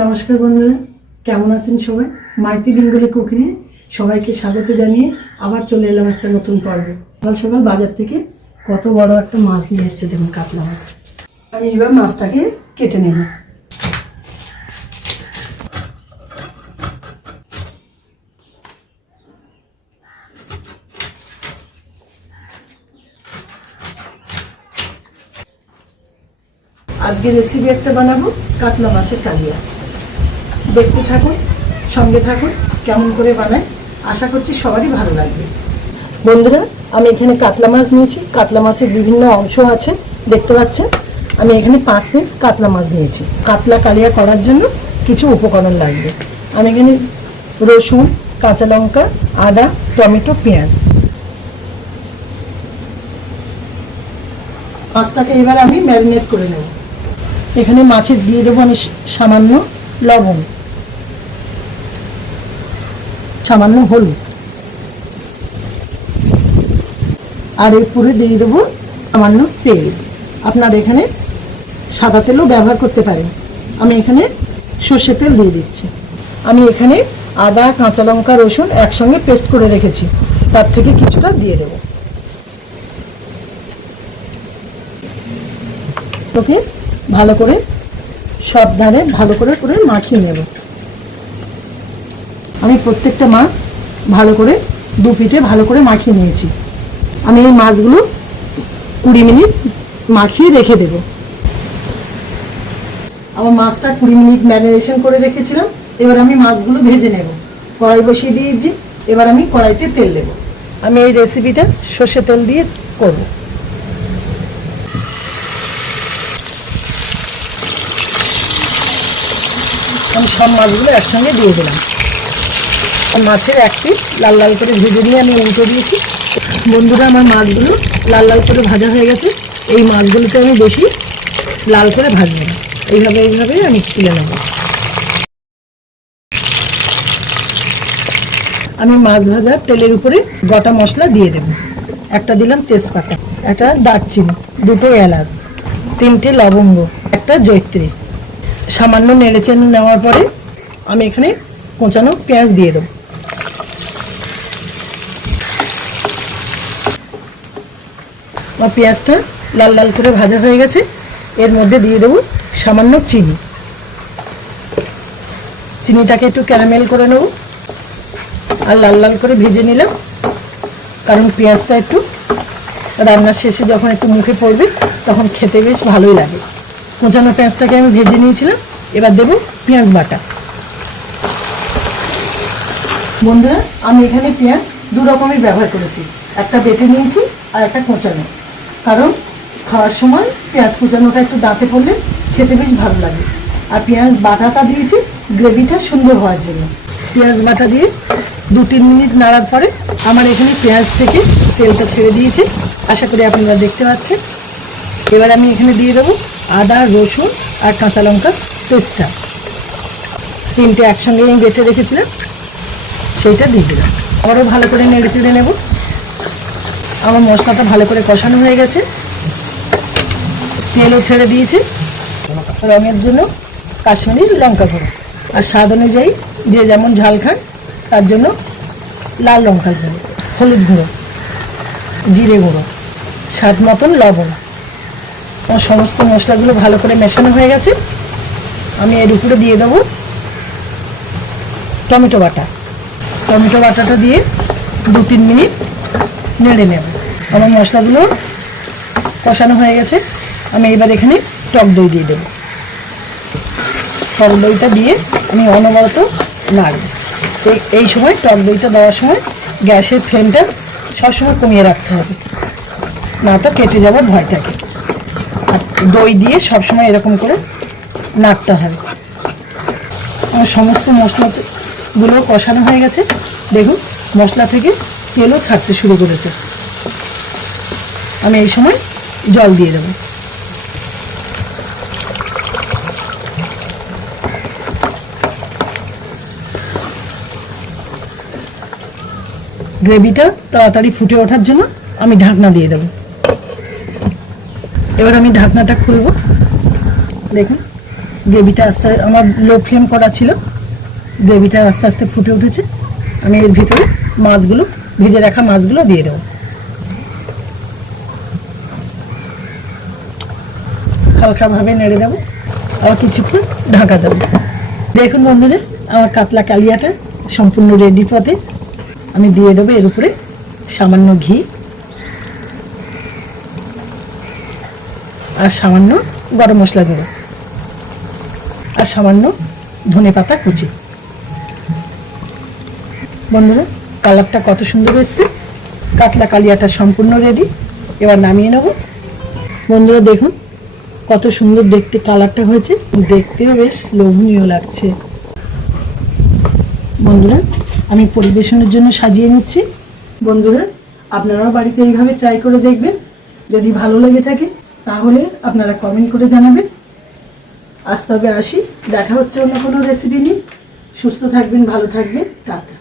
নমস্কার বন্ধুরা, কেমন আছেন সবাই? মাইতি বেঙ্গলি কুকিংয়ে সবাইকে স্বাগত জানিয়ে আবার চলে এলাম একটা নতুন পর্বে। সকাল সকাল বাজার থেকে কত বড় একটা মাছ নিয়ে এসেছে, দেখুন কাতলা মাছ। আমি এবার মাছটাকে কেটে নেব। আজকে রেসিপি একটা বানাবো কাতলা মাছের কালিয়া। দেখতে থাকুন, সঙ্গে থাকুন, কেমন করে বানাই। আশা করছি সবারই ভালো লাগবে। বন্ধুরা, আমি এখানে কাতলা মাছ নিয়েছি। কাতলা মাছের বিভিন্ন অংশ আছে, দেখতে পাচ্ছেন। আমি এখানে 5 পিস কাতলা মাছ নিয়েছি। কাতলা কালিয়া করার জন্য কিছু উপকরণ লাগবে। আমি এখানে রসুন, কাঁচা লঙ্কা, আদা, টমেটো, পেঁয়াজ। মাছটাকে এবার আমি ম্যারিনেট করে নেব। এখানে মাছের দিয়ে দেবো আমি সামান্য লবণ, সামান্য হলুদ, আর এরপরে দিয়ে দেবো সামান্য তেল। আপনার এখানে সাদা তেলও ব্যবহার করতে পারেন। আমি এখানে সর্ষে তেল দিয়ে দিচ্ছি। আমি এখানে আদা, কাঁচা লঙ্কা, রসুন একসঙ্গে পেস্ট করে রেখেছি, তার থেকে কিছুটা দিয়ে দেবো। ওকে ভালো করে সব ধারে ভালো করে করে মাখিয়ে নেব। আমি প্রত্যেকটা মাছ ভালো করে দু পিঠে ভালো করে মাখিয়ে নিয়েছি। আমি এই মাছগুলো 20 মিনিট মাখিয়ে রেখে দেব। আমার মাছটা 20 মিনিট ম্যারিনেশন করে রেখেছিলাম। এবার আমি মাছগুলো ভেজে নেব। কড়াই বসিয়ে দিয়েছি, এবার আমি কড়াইতে তেল দেব। আমি এই রেসিপিটা সর্ষে তেল দিয়ে করব। আমি সব মাছগুলো একসঙ্গে দিয়ে দিলাম। মাছের এক পিঠ লাল লাল করে ভেজে নিয়ে আমি উল্টে দিয়েছি। বন্ধুরা, আমার মাছগুলো লাল লাল করে ভাজা হয়ে গেছে। এই মাছগুলোকে আমি বেশি লাল করে ভাজবো না, এইভাবে আমি তুলে নেব। আমি মাছ ভাজা তেলের উপরে গোটা মশলা দিয়ে দেব। একটা দিলাম তেজপাতা, একটা দারচিনি, 2টো এলাচ, 3টে লবঙ্গ, একটা জয়িত্রী। সামান্য নেড়েচেড়ে নেওয়ার পরে আমি এখানে কোঁচানো পেঁয়াজ দিয়ে দেবো। আমার পেঁয়াজটা লাল লাল করে ভাজা হয়ে গেছে। এর মধ্যে দিয়ে দেবো সামান্য চিনি। চিনিটাকে একটু ক্যারামেল করে নেব আর লাল লাল করে ভেজে নিলাম, কারণ পেঁয়াজটা একটু রান্নার শেষে যখন একটু মুখে পড়বে তখন খেতে বেশ ভালোই লাগে। কোঁচানো পেঁয়াজটাকে আমি ভেজে নিয়েছিলাম। এবার দেবো পেঁয়াজ বাটা। বন্ধুরা, আমি এখানে পেঁয়াজ 2 রকমের ব্যবহার করেছি। একটা বেটে নিয়েছি আর একটা কোঁচানো, কারণ খাওয়ার সময় পেঁয়াজ কোঁচানোটা একটু দাঁতে পড়লে খেতে বেশ ভালো লাগে। আর পেঁয়াজ বাটাটা দিয়েছি গ্রেভিটা সুন্দর হওয়ার জন্য। পেঁয়াজ বাটা দিয়ে 2-3 মিনিট নাড়ার পরে আমার এখানে পেঁয়াজ থেকে তেলটা ছেড়ে দিয়েছে, আশা করি আপনারা দেখতে পাচ্ছেন। এবার আমি এখানে দিয়ে দেবো আদা, রসুন আর কাঁচা লঙ্কার পেস্টটা। 3টে একসঙ্গে আমি বেটে রেখেছিলাম, সেইটা দিয়ে দিলাম। আবারও ভালো করে নেড়ে চেড়ে নেব। আমার মশলাটা ভালো করে কষানো হয়ে গেছে, তেলও ছেড়ে দিয়েছে। রঙের জন্য কাশ্মীরি লঙ্কা গুঁড়ো, আর স্বাদ অনুযায়ী যে যেমন ঝাল খান তার জন্য লাল লঙ্কার গুঁড়ো, হলুদ গুঁড়ো, জিরে গুঁড়ো, স্বাদ মতন লবণ। আমার সমস্ত মশলাগুলো ভালো করে মেশানো হয়ে গেছে। আমি এর উপরে দিয়ে দেবো টমেটো বাটা। টমেটো বাটাটা দিয়ে 2-3 মিনিট নেড়ে নেব। আমার মশলাগুলো কষানো হয়ে গেছে। আমি এবার এখানে টক দই দিয়ে দেবো। টক দইটা দিয়ে আমি অনবরত নাড়ব। এই সময় টক দইটা দেওয়ার সময় গ্যাসের ফ্লেমটা সবসময় কমিয়ে রাখতে হবে, না তো কেটে যাওয়ার ভয় থাকে। আর দই দিয়ে সবসময় এরকম করে নাড়তে হবে। আমার সমস্ত মশলাগুলো কষানো হয়ে গেছে। দেখুন, মশলা থেকে তেলও ছাড়তে শুরু করেছে। আমি এই সময় জল দিয়ে দেব। গ্রেভিটা তাড়াতাড়ি ফুটে ওঠার জন্য আমি ঢাকনা দিয়ে দেব। এবার আমি ঢাকনাটা খুলব। দেখুন গ্রেভিটা আমার লো ফ্লেম করা ছিল, গ্রেভিটা আস্তে আস্তে ফুটে উঠেছে। আমি এর ভিতরে মাছগুলো, ভেজে রাখা মাছগুলো দিয়ে দেবো। হালকাভাবে নেড়ে দেবো, আর কিছুক্ষণ ঢাকা দেবো। দেখুন বন্ধুরা, আমার কাতলা কালিয়াটা সম্পূর্ণ রেডি পথে। আমি দিয়ে দেবো এর উপরে সামান্য ঘি আর সামান্য গরম মশলা দেবো আর সামান্য ধনেপাতা কুচি। বন্ধুরা, কালারটা কত সুন্দর এসছে। কাতলা কালিয়াটা সম্পূর্ণ রেডি, এবার নামিয়ে নেব। বন্ধুরা দেখুন কত সুন্দর দেখতে কালারটা হয়েছে, দেখতেও বেশ লোভনীয় লাগছে। বন্ধুরা, আমি পরিবেশনের জন্য সাজিয়ে নিচ্ছি। বন্ধুরা, আপনারাও বাড়িতে এইভাবে ট্রাই করে দেখবেন। যদি ভালো লেগে থাকে তাহলে আপনারা কমেন্ট করে জানাবেন। আজ তবে আসি, দেখা হচ্ছে অন্য কোনো রেসিপি নিয়ে। সুস্থ থাকবেন, ভালো থাকবেন, টাটা।